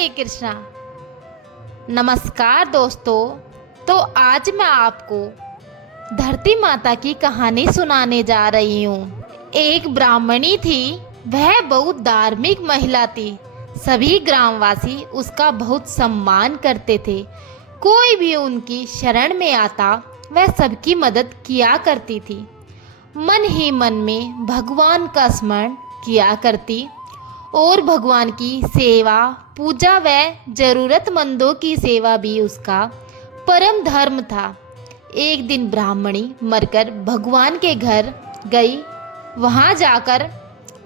हरे कृष्णा। नमस्कार दोस्तों। तो आज मैं आपको धरती माता की कहानी सुनाने जा रही हूँ। एक ब्राह्मणी थी, वह बहुत धार्मिक महिला थी। सभी ग्रामवासी उसका बहुत सम्मान करते थे। कोई भी उनकी शरण में आता वह सबकी मदद किया करती थी। मन ही मन में भगवान का स्मरण किया करती और भगवान की सेवा, पूजा व जरूरतमंदों की सेवा भी उसका परम धर्म था। एक दिन ब्राह्मणी मरकर भगवान के घर गई। वहां जाकर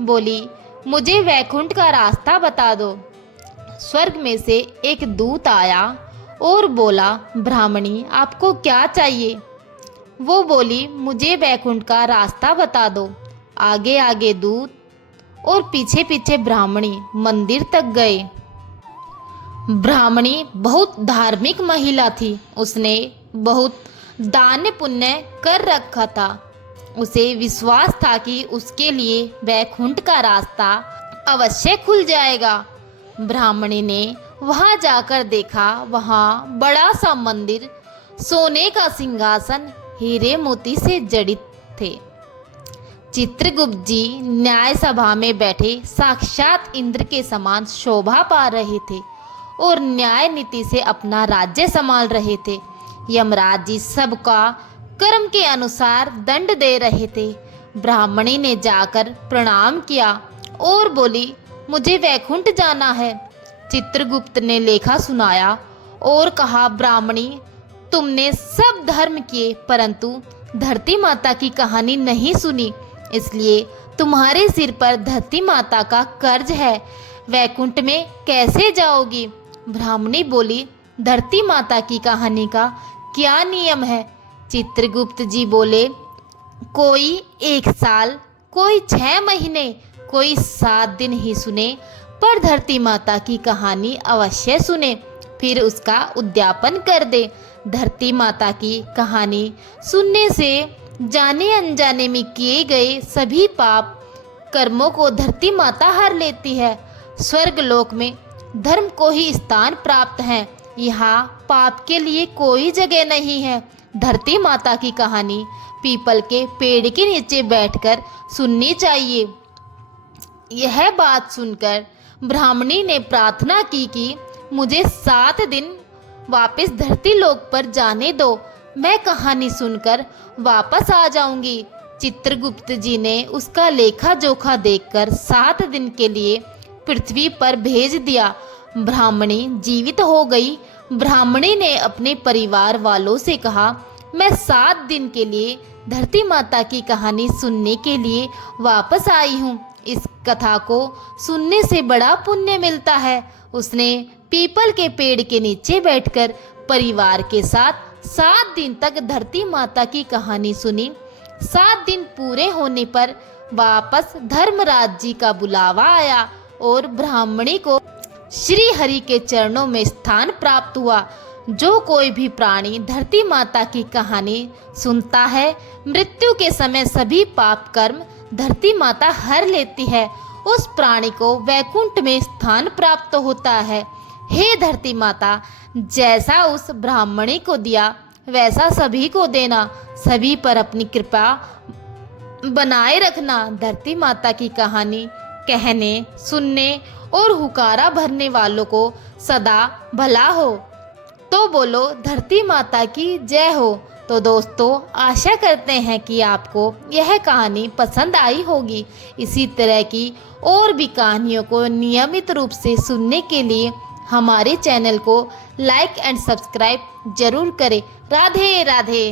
बोली, मुझे वैकुंठ का रास्ता बता दो। स्वर्ग में से एक दूत आया और बोला, ब्राह्मणी आपको क्या चाहिए? वो बोली, मुझे वैकुंठ का रास्ता बता दो। आगे आगे दूत और पीछे पीछे ब्राह्मणी मंदिर तक गए। ब्राह्मणी बहुत धार्मिक महिला थी। उसने बहुत दान पुण्य कर रखा था। उसे विश्वास था कि उसके लिए वैकुंठ का रास्ता अवश्य खुल जाएगा। ब्राह्मणी ने वहां जाकर देखा, वहां बड़ा सा मंदिर, सोने का सिंहासन हीरे मोती से जड़ित थे। चित्रगुप्त जी न्याय सभा में बैठे साक्षात इंद्र के समान शोभा पा रहे थे और न्याय नीति से अपना राज्य संभाल रहे थे। यमराज जी सबका कर्म के अनुसार दंड दे रहे थे। ब्राह्मणी ने जाकर प्रणाम किया और बोली, मुझे वैकुंठ जाना है। चित्रगुप्त ने लेखा सुनाया और कहा, ब्राह्मणी तुमने सब धर्म किए परंतु धरती माता की कहानी नहीं सुनी, इसलिए तुम्हारे सिर पर धरती माता का कर्ज है। वैकुंठ में कैसे जाओगी? ब्राह्मणी बोली, धरती माता की कहानी का क्या नियम है? चित्रगुप्त जी बोले, कोई 1 साल, कोई 6 महीने, कोई 7 दिन ही सुने, पर धरती माता की कहानी अवश्य सुने, फिर उसका उद्यापन कर दे। धरती माता की कहानी सुनने से जाने अनजाने में किए गए सभी पाप कर्मों को धरती माता हर लेती है। स्वर्ग लोक में धर्म को ही स्थान प्राप्त है। यहाँ पाप के लिए कोई जगह नहीं है। धरती माता की कहानी पीपल के पेड़ के नीचे बैठकर सुननी चाहिए। यह बात सुनकर ब्राह्मणी ने प्रार्थना की कि मुझे 7 दिन वापस धरती लोक पर जाने दो, मैं कहानी सुनकर वापस आ जाऊंगी। चित्रगुप्त जी ने उसका लेखा जोखा देखकर 7 दिन के लिए पृथ्वी पर भेज दिया। ब्राह्मणी जीवित हो गई। ब्राह्मणी ने अपने परिवार वालों से कहा, मैं 7 दिन के लिए धरती माता की कहानी सुनने के लिए वापस आई हूँ। इस कथा को सुनने से बड़ा पुण्य मिलता है। उसने पीपल के पेड़ के नीचे बैठकर परिवार के साथ 7 दिन तक धरती माता की कहानी सुनी। 7 दिन पूरे होने पर वापस धर्मराज जी का बुलावा आया और ब्राह्मणी को श्री हरि के चरणों में स्थान प्राप्त हुआ। जो कोई भी प्राणी धरती माता की कहानी सुनता है, मृत्यु के समय सभी पाप कर्म धरती माता हर लेती है। उस प्राणी को वैकुंठ में स्थान प्राप्त होता है। हे धरती माता, जैसा उस ब्राह्मणी को दिया वैसा सभी को देना, सभी पर अपनी कृपा बनाए रखना। धरती माता की कहानी कहने, सुनने और हुकारा भरने वालों को सदा भला हो। तो बोलो धरती माता की जय हो। तो दोस्तों, आशा करते हैं कि आपको यह कहानी पसंद आई होगी। इसी तरह की और भी कहानियों को नियमित रूप से सुनने के लिए हमारे चैनल को लाइक एंड सब्सक्राइब जरूर करें। राधे राधे।